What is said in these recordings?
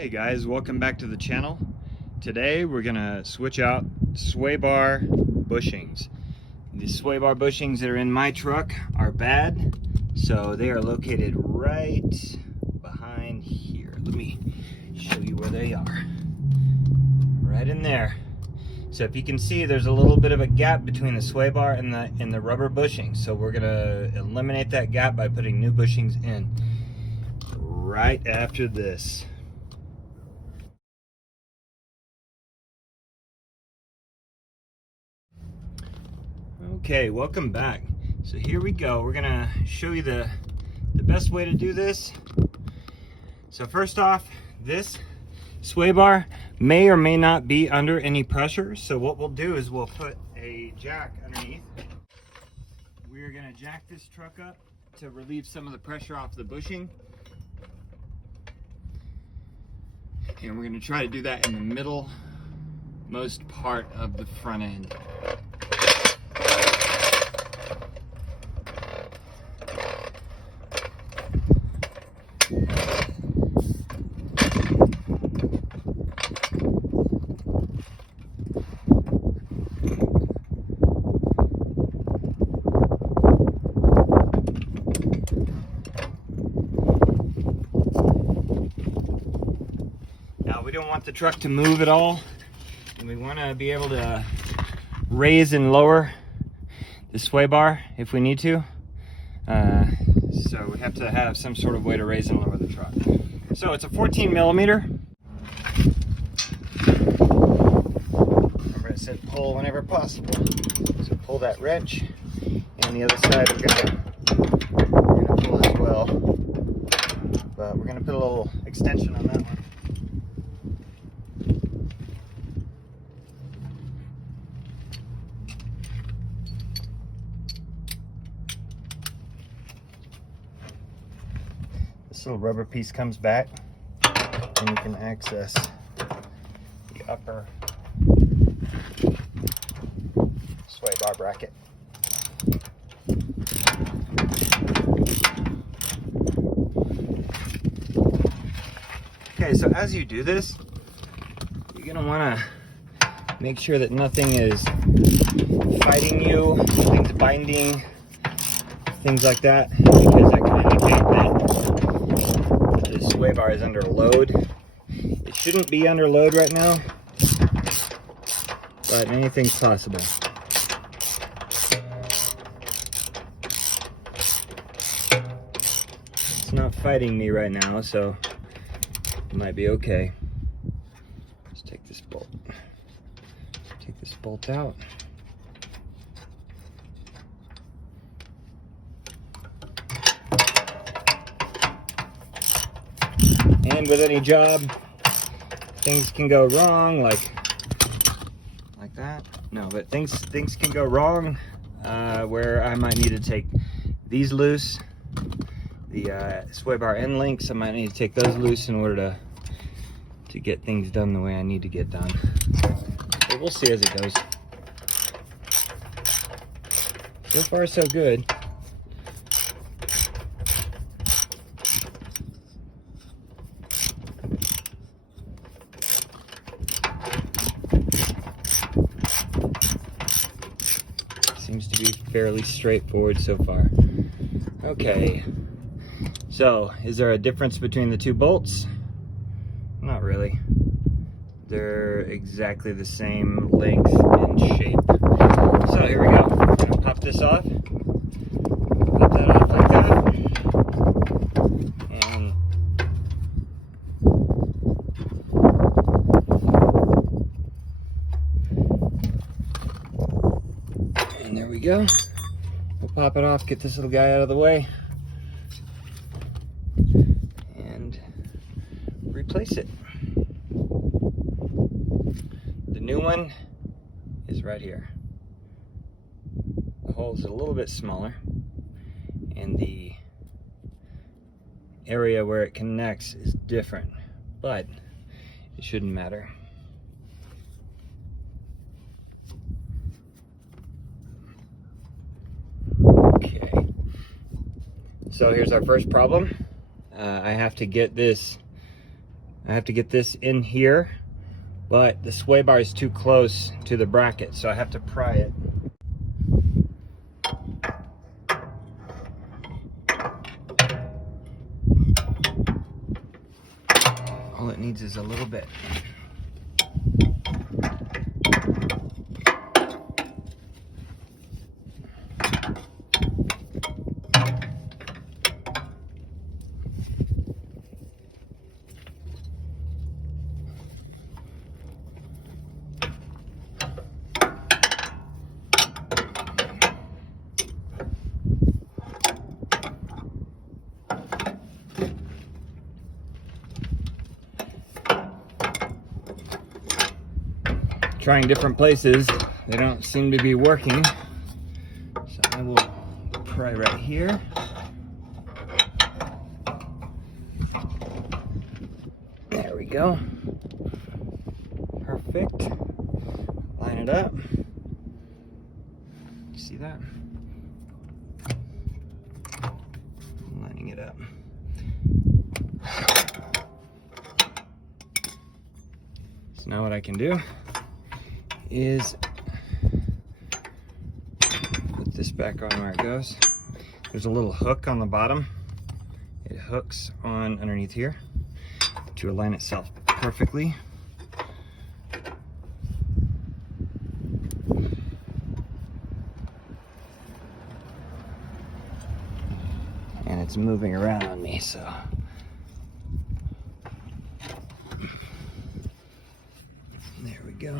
Hey guys, welcome back to the channel. Today we're gonna switch out sway bar bushings. The sway bar bushings that are in my truck are bad, so they are located right behind here. Let me show you where they are. Right in there. So if you can see, there's a little bit of a gap between the sway bar and the rubber bushings. So we're gonna eliminate that gap by putting new bushings in right after this. Okay, welcome back. So here we go. We're gonna show you the best way to do this. So first off, this sway bar may or may not be under any pressure. So what we'll do is we'll put a jack underneath. We're gonna jack this truck up to relieve some of the pressure off the bushing. And we're gonna try to do that in the middle most part of the front end. We don't want the truck to move at all, and we want to be able to raise and lower the sway bar if we need to. So we have to have some sort of way to raise and lower the truck. So it's a 14 millimeter. Remember, I said pull whenever possible. So pull that wrench, and the other side we're gonna pull as well. But we're gonna put a little extension on that one. This little rubber piece comes back, and you can access the upper sway bar bracket. Okay, so as you do this, you're going to want to make sure that nothing is fighting you, nothing's binding, things like that, because that can indicate that the sway bar is under load. It shouldn't be under load right now, but anything's possible. It's not fighting me right now, so it might be okay. Let's take this bolt. Take this bolt out. And with any job, things can go wrong, like that. No, but things can go wrong where I might need to take these loose. The sway bar end links, I might need to take those loose in order to get things done the way I need to get done. But we'll see as it goes. So far, so good. Seems to be fairly straightforward so far. Okay, so is there a difference between the two bolts? Not really. They're exactly the same length and shape. So here we go. I'm gonna pop this off. Pop that off like that. And there we go. We'll pop it off, get this little guy out of the way, and replace it. The new one is right here. The hole is a little bit smaller, and the area where it connects is different, but it shouldn't matter. Okay, so here's our first problem. I have to get this I have to get this in here, but the sway bar is too close to the bracket, so I have to pry it. All it needs is a little bit. Trying different places, they don't seem to be working. So I will pry right here. There we go. Perfect. Line it up. See that? Lining it up. So now what I can do is put this back on where it goes. There's a little hook on the bottom. It hooks on underneath here to align itself perfectly. And it's moving around on me, so. There we go.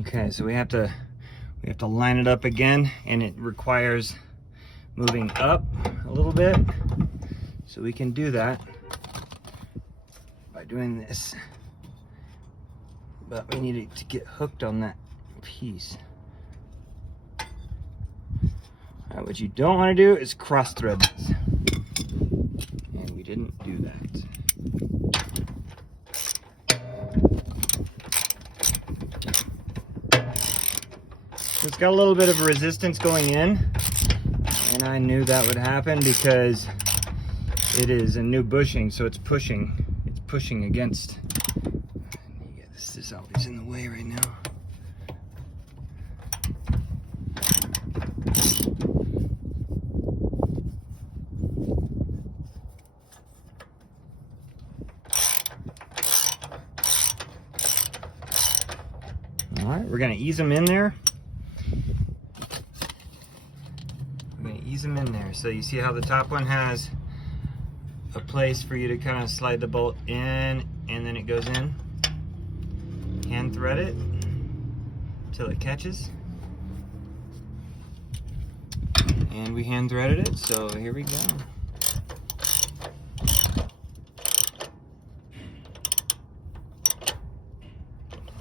Okay, so we have to line it up again, and it requires moving up a little bit. So we can do that by doing this. But we need it to get hooked on that piece. Alright, what you don't want to do is cross thread this. And we didn't do that. It's got a little bit of resistance going in, and I knew that would happen because it is a new bushing, so it's pushing against. Yeah, this is always in the way right now. All right, we're gonna ease them in there. Them in there. So you see how the top one has a place for you to kind of slide the bolt in, and then it goes in. Hand thread it until it catches. And we hand threaded it, so here we go.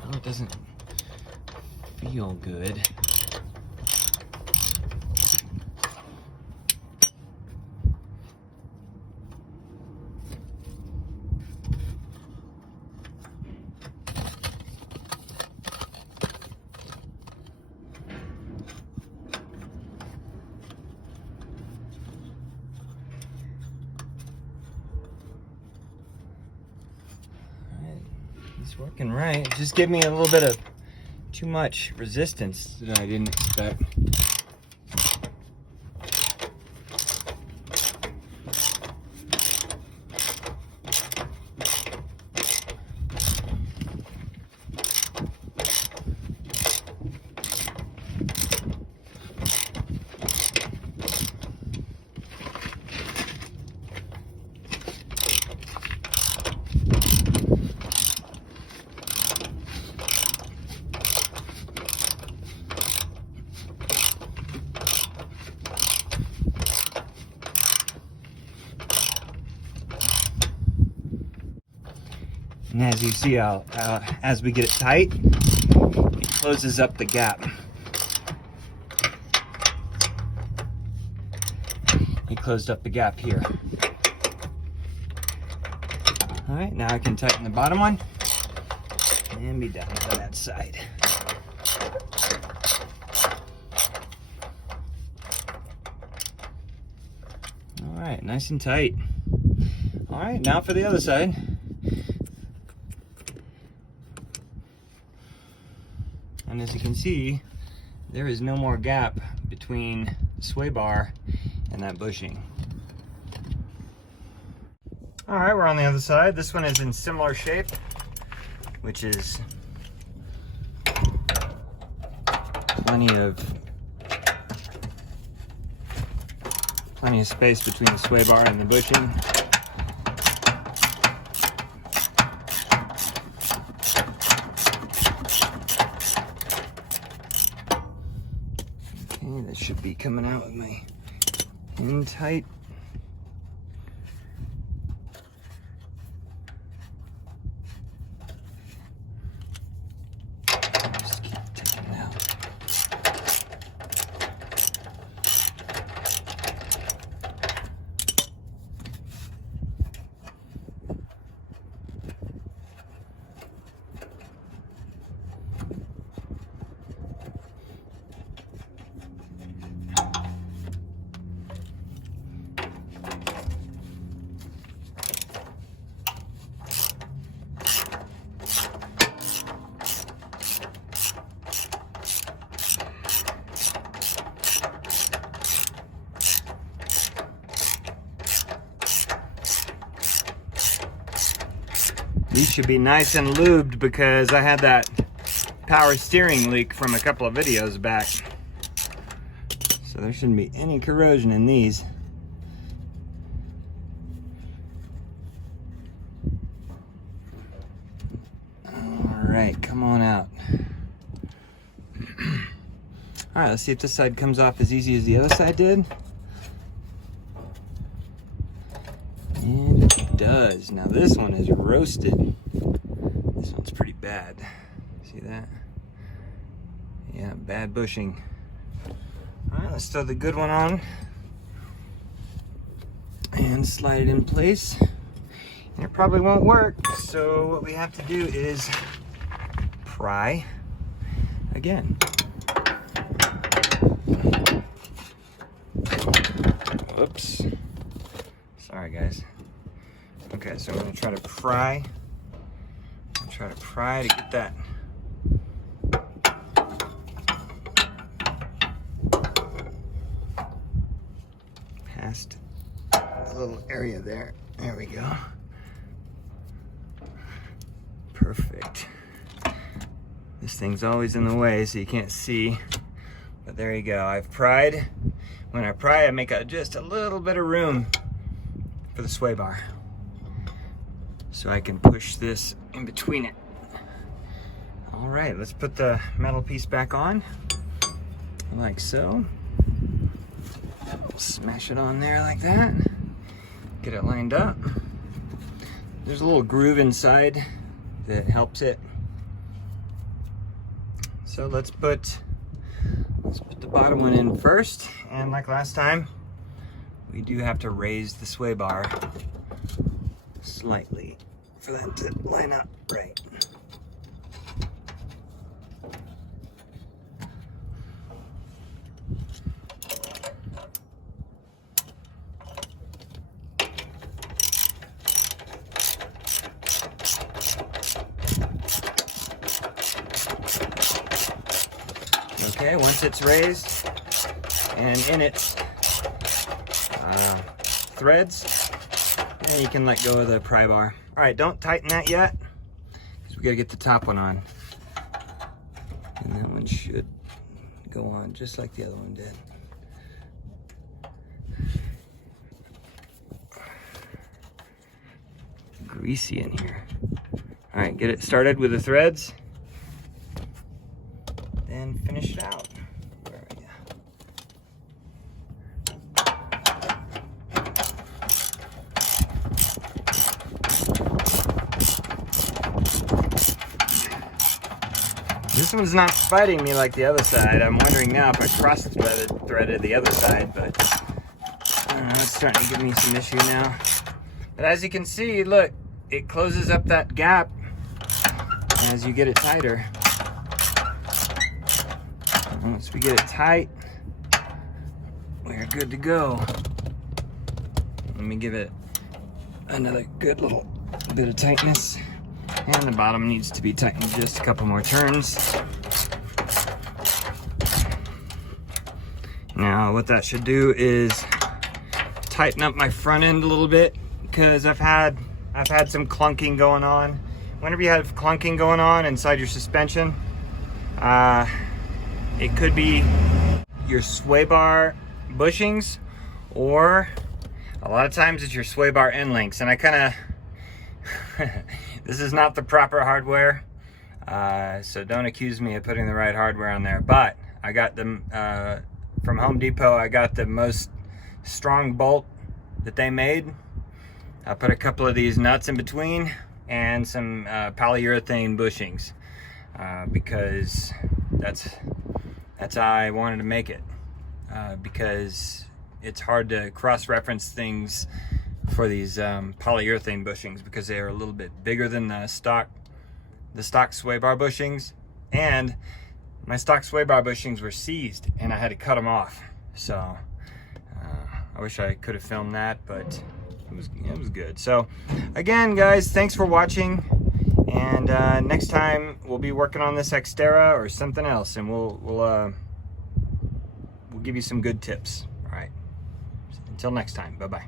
Oh, it doesn't feel good. It's working right. It just gave me a little bit of too much resistance that I didn't expect. And as you see, as we get it tight, it closes up the gap. It closed up the gap here. All right, now I can tighten the bottom one and be done on that side. right, nice and tight. All right, now for the other side. And as you can see, there is no more gap between the sway bar and that bushing. All right, we're on the other side. This one is in similar shape, which is plenty of space between the sway bar and the bushing. Okay, that should be coming out with my in tight. Just keep taking it out. These should be nice and lubed because I had that power steering leak from a couple of videos back. So there shouldn't be any corrosion in these. All right, come on out. All right, let's see if this side comes off as easy as the other side did. And it does. Now this one is roasted. This one's pretty bad. See that? Yeah, bad bushing. All right, let's throw the good one on and slide it in place. And it probably won't work, so what we have to do is pry again. Whoops. Sorry, guys. Okay, so I'm gonna try to pry. Try to pry to get that past the little area there. There we go. Perfect. This thing's always in the way, so you can't see. But there you go. I've pried. When I pry, I make just a little bit of room for the sway bar, so I can push this in between it. All right, let's put the metal piece back on, like so. We'll smash it on there like that. Get it lined up. There's a little groove inside that helps it. So let's put the bottom one in first, and like last time, we do have to raise the sway bar slightly for that to line up right. Okay, once it's raised and in its threads, and you can let go of the pry bar. All right, don't tighten that yet, because we gotta get the top one on. And that one should go on just like the other one did. Greasy in here. All right, get it started with the threads, then finish it out. Where are you? This one's not fighting me like the other side. I'm wondering now if I cross-threaded the other side, but it's starting to give me some issue now. But as you can see, look, it closes up that gap as you get it tighter. Once we get it tight, we're good to go. Let me give it another good little bit of tightness. And the bottom needs to be tightened just a couple more turns. Now what that should do is tighten up my front end a little bit, because I've had some clunking going on. Whenever you have clunking going on inside your suspension, it could be your sway bar bushings, or a lot of times it's your sway bar end links. And I kind of this is not the proper hardware, so don't accuse me of putting the right hardware on there, but I got them from Home Depot. I got the most strong bolt that they made. I put a couple of these nuts in between and some polyurethane bushings, because that's how I wanted to make it, because it's hard to cross-reference things for these polyurethane bushings, because they are a little bit bigger than the stock sway bar bushings, and my stock sway bar bushings were seized and I had to cut them off. So I wish I could have filmed that, but it was good. So again, guys, thanks for watching, and next time we'll be working on this Xterra or something else, and we'll give you some good tips. All right, until next time, bye bye.